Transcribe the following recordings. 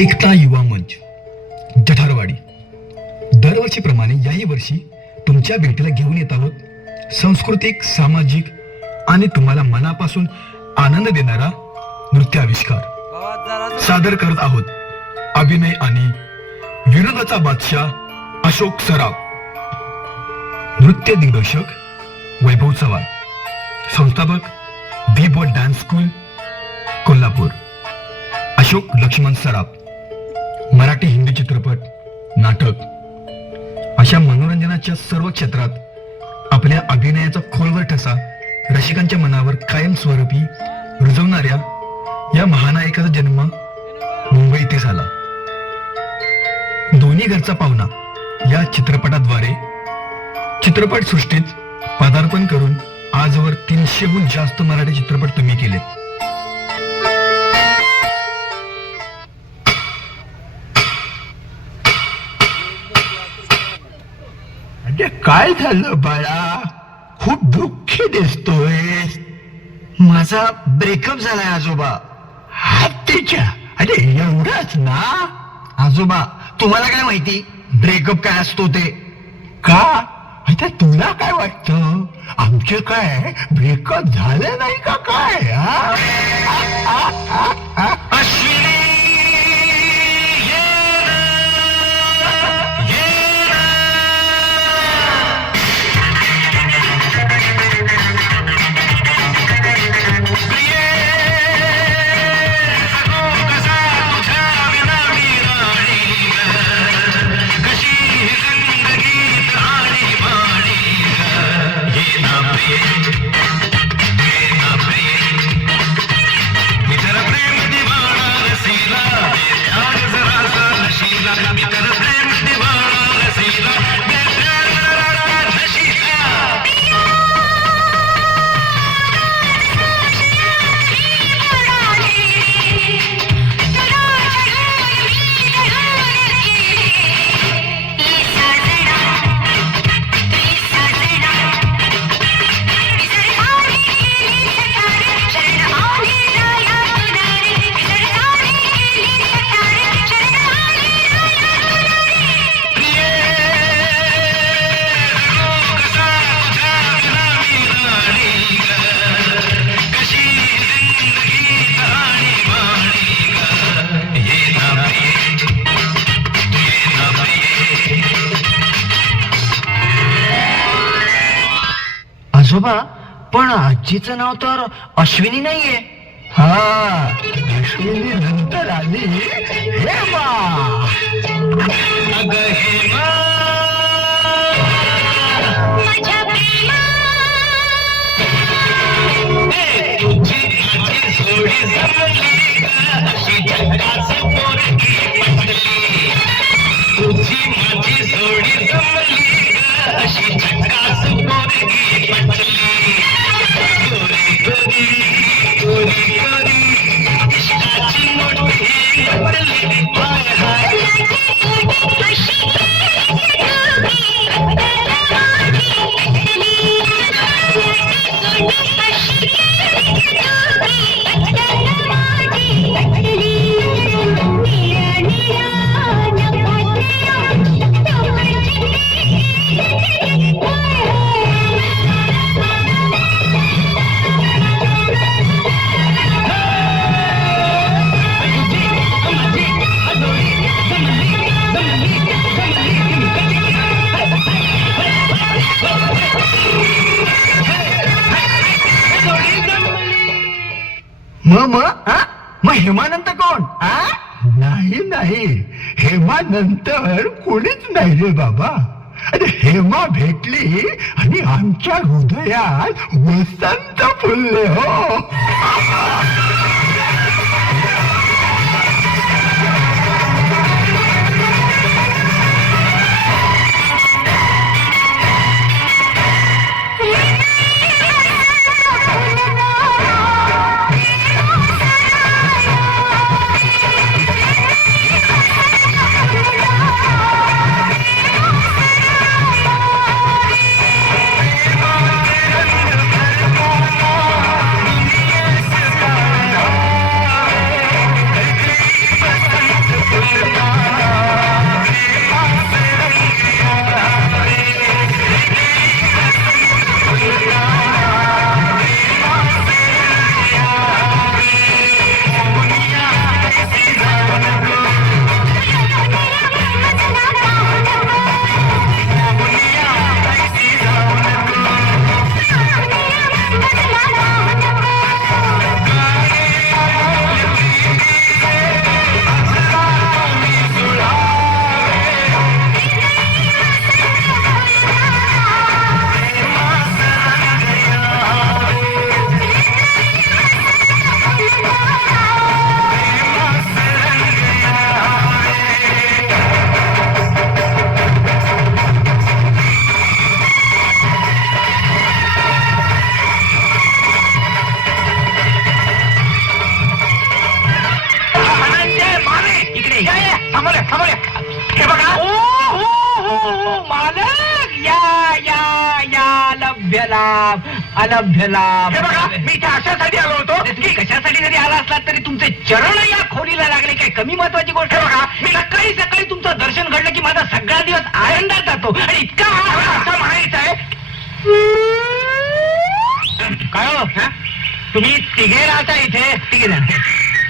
एकता युवा मंच जठारवाडी. दरवर्षीप्रमाणे याही वर्षी तुमच्या भेटीला घेऊन येत आहोत. सांस्कृतिक सामाजिक आणि तुम्हाला मनापासून आनंद देणारा नृत्याविष्कार. सादर करत आहोत अभिनय आणि विनोदाचा बादशाह अशोक सराव. नृत्य दिग्दर्शक वैभव चव्हाण. संस्थापक V bot dance school Kolhapur. Ashok Laxman Saraf Marathi Hindi चित्रपट नाटक अशा मनोरंजनाच्या सर्व क्षेत्रात आपल्या अभिनयाचा खोलवर ठसा रसिकांच्या मनावर कायमस्वरूपी रुजवणाऱ्या या महानायकाचा जन्म मुंबई इथे झाला. दोन्ही घरचा पाहुणा या चित्रपटाद्वारे चित्रपट सृष्टीत पदार्पण करून आजवर तीनशेहून जास्त मराठी चित्रपट तुम्ही केलेत. ते काय झालं बाळा? खूप दुःखी दिसतोय माझा ब्रेकअप झालाय आजोबा. हत्तीच्या अरे एवढाच ना? आजोबा तुम्हाला काय माहिती? ब्रेकअप काय असतो ते? का? आता तुला काय वाटतं? आमचे काय? ब्रेकअप झाले नाही का काय? हा? विठोबा पण आजीचं नाव तर अश्विनी नाहीये. हा अश्विनी नंतर आली. हेमा मग मग हेमानंद कोण? नाही नाही. हेमानंतर कोणीच नाही रे बाबा. अरे हेमा भेटली आणि आमच्या हृदयात वसंत फुलले हो. मालक या या या लभ्य लाभ अलभ्य लाभ. हे बघा मी इथे अशासाठी आलो होतो. की कशासाठी जरी आला असला तरी तुमचे चरण या खोलीला लागले. काय कमी महत्वाची गोष्ट? बघा मी सकाळी सकाळी तुमचं दर्शन घडलं की माझा सगळा दिवस आनंदात जातो. आणि इतका असं म्हणायचं आहे. काय हो? तुम्ही तिघे राहता इथे? तिघे जण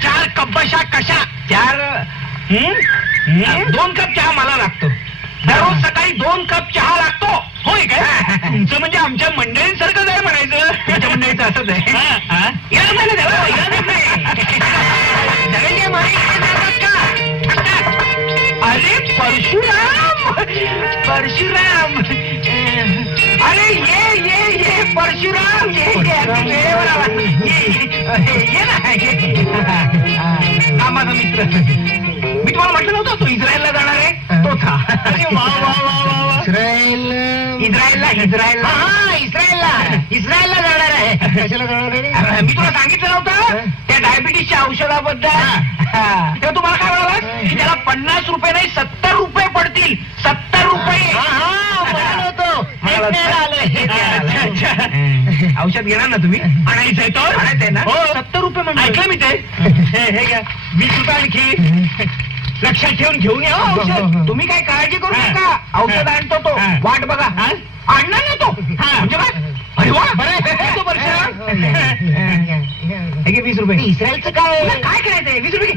चार कब्बशा कशा? चार दोन कप चहा मला लागतो. दररोज सकाळी दोन कप चहा लागतो होय काय तुमचं म्हणजे आमच्या मंडळींसारखंच आहे म्हणायचं तुमच्या मंडळीचं असंच आहे याला नाही ना त्याला, याला नाही. धनंजय माने इकडे जातात का? अरे परशुराम परशुराम अरे ये ये ये परशुराम ये ये अगदी वेळेवर आला. ये ये ये ना ये. हा माझा मित्र मी तुम्हाला म्हटलं नव्हतं तो इस्रायलला जाणार आहे तोच हा अरे वा वा वा वा वा. इस्रायल इस्रायलला इस्रायलला. हा इस्रायलला. इस्रायलला जाणार आहे. कशाला जाणार आहे? अरे, मी तुला सांगितलं नव्हतं त्या डायबिटीसच्या औषधाबद्दल. हा. तेव्हा तुम्हाला काय म्हणाला की त्याला पन्नास रुपये नाही सत्तर रुपये पडतील. सत्तर रुपये. अच्छा. औषध घेणार ना तुम्ही? आणायचंय तो आणायचंय ना? हो. सत्तर रुपये म्हणजे. ऐकलं मी ते. हे हे घ्या. वीस रुपये आणखी. लक्षात ठेवून घेऊन या हो औषध. तुम्ही काय काळजी करू नका. औषध आणतो तो. वाट बघा. आणणार ना तो. म्हणजे अरे वा बरं वीस रुपये. इस्रायलचं काय? काय करायचंय? वीस रुपये.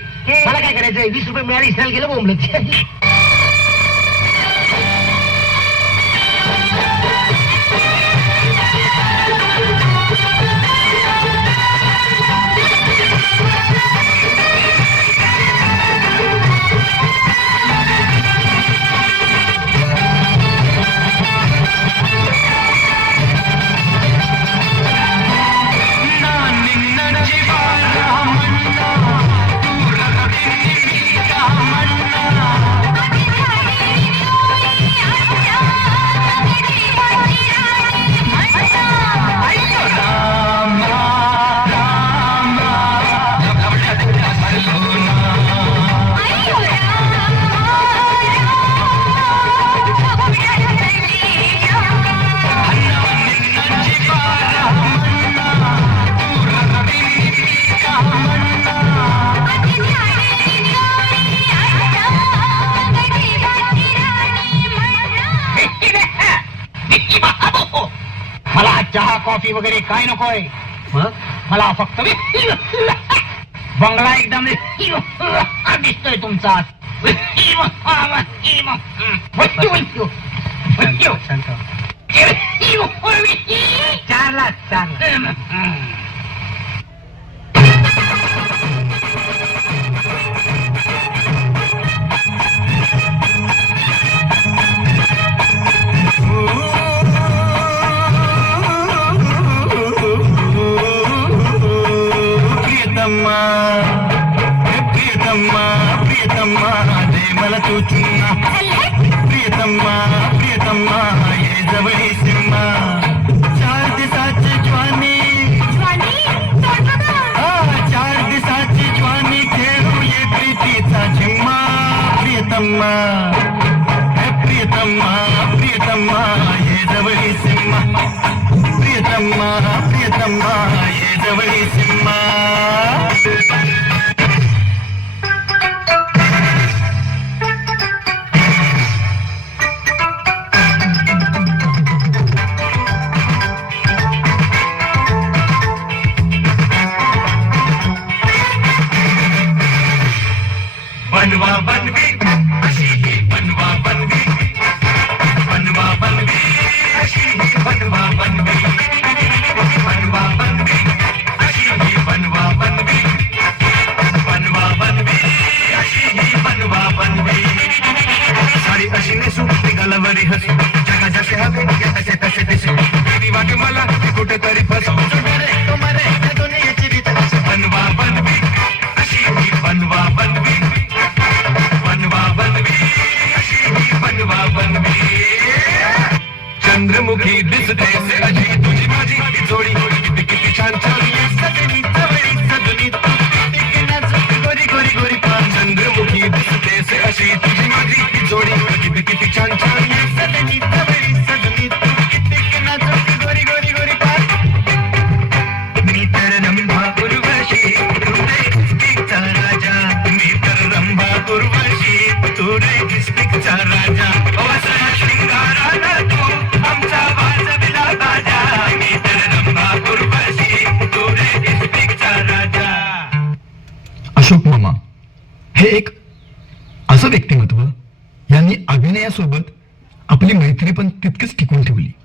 मला काय करायचंय? वीस रुपये मिळाले इस्रायल गेलं बोंबलत. कॉफी वगैरे काय नकोय मला फक्त बंगला एकदम दिसतोय तुमचा. चार लाख चार लाख. हवे तसे तसे दिसू भीती वाटे मला relatively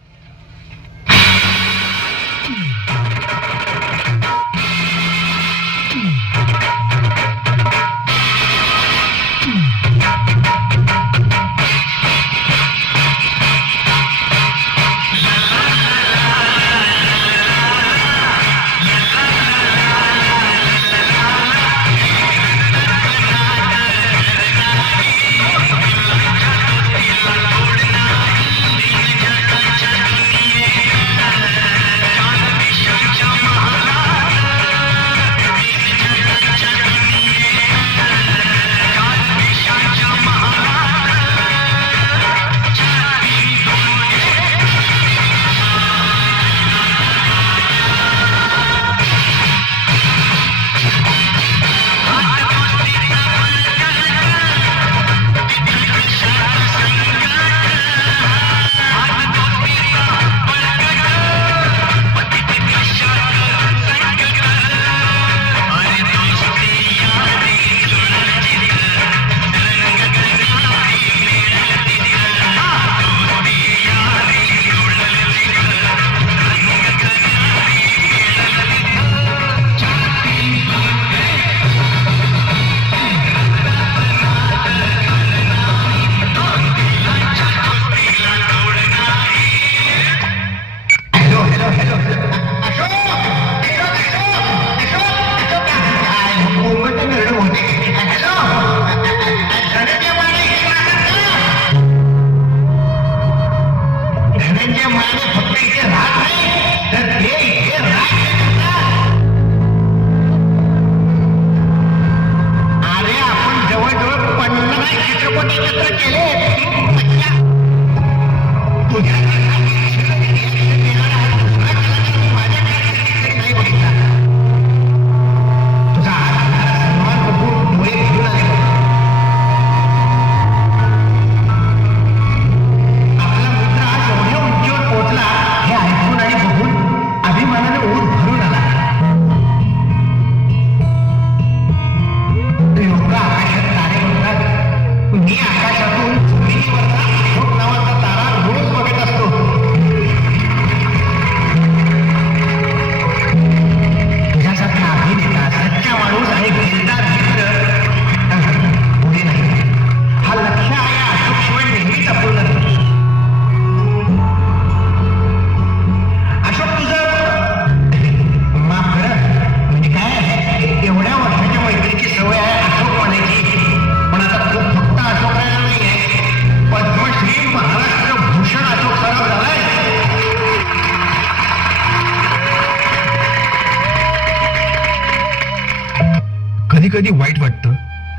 कधी कधी वाईट वाटतं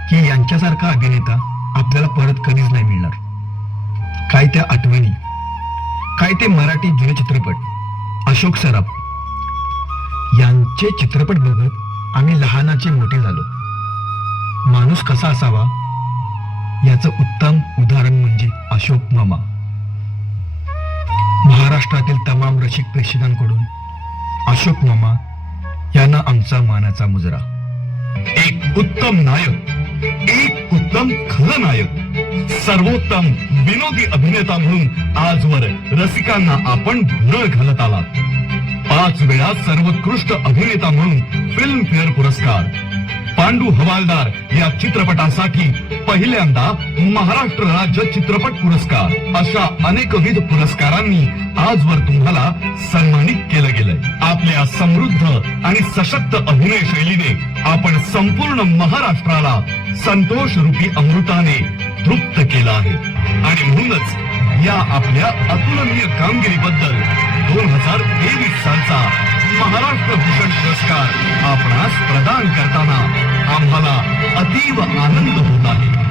की यांच्यासारखा अभिनेता आपल्याला परत कधीच नाही मिळणार. काय त्या आठवणी काय ते मराठी जुने चित्रपट अशोक सराफ. यांचे चित्रपट बघत आम्ही लहानाचे मोठे झालो. माणूस कसा असावा? याचं उत्तम उदाहरण म्हणजे अशोक मामा. महाराष्ट्रातील तमाम रसिक प्रेक्षकांकडून अशोक मामा यांना आमचा मानाचा मुजरा. एक उत्तम नायक एक उत्तम खलनायक सर्वोत्तम विनोदी अभिनेता म्हणून आजवर रसिकांना आपण भुरळ घालत आलात. पाच वेळा सर्वोत्कृष्ट अभिनेता म्हणून फिल्मफेअर पुरस्कार. पांडू हवालदार या चित्रपटासाठी पहिल्यांदा महाराष्ट्र राज्य चित्रपट पुरस्कार. अशा अनेकविध पुरस्कारांनी आजवर तुम्हाला सन्मानित केलं गेलंय. आपल्या समृद्ध आणि सशक्त अभिनय शैलीने आपण संपूर्ण महाराष्ट्राला संतोष रूपी अमृताने तृप्त केला आहे. आणि म्हणूनच या आपल्या अतुलनीय कामगिरीबद्दल दोन हजार तेवीस सालचा महाराष्ट्र भूषण पुरस्कार आपणास प्रदान करताना आम्हाला अतीव आनंद होत आहे.